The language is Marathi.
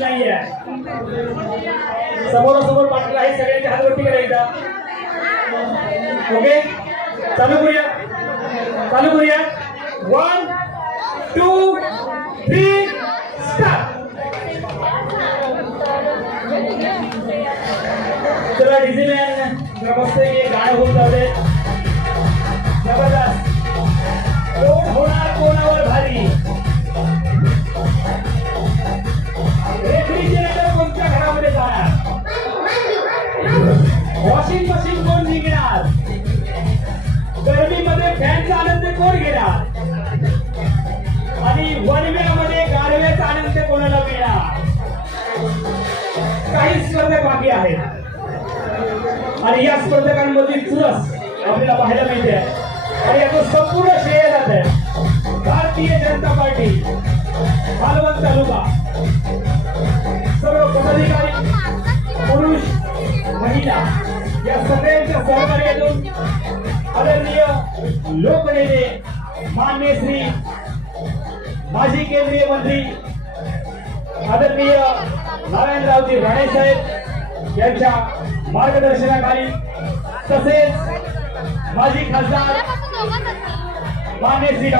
नाहीये. समोरासमोर पाटील आहे सगळ्यांचे हात करा एकदा. ओके? चालू करूया. चालू करूया. वन टू थ्री स्टार्ट चला डीजे मॅन नमस्ते गाणं होऊन जाऊ दे. वॉशिंग मशीन कोण निघणार? गर्मीमध्ये फॅनचा आनंद कोण घेणार? आणि वनव्यामध्ये गारव्याचा आनंद कोणाला मिळणार? काही स्पर्धक बाकी आहेत. आणि या स्पर्धकांमधील चुरस आपल्याला पाहायला मिळते. आणि याचं संपूर्ण श्रेय जात आहे. भारतीय जनता पार्टी मालवण तालुका. सर्व पदाधिकारी पुरुष महिला या सगळ्यांच्या सहकार्यातून आदरणीय लोकनेते मान्य श्री माजी केंद्रीय मंत्री आदरणीय नारायणरावजी राणे साहेब यांच्या मार्गदर्शनाखाली तसेच माजी खासदार मान्य श्री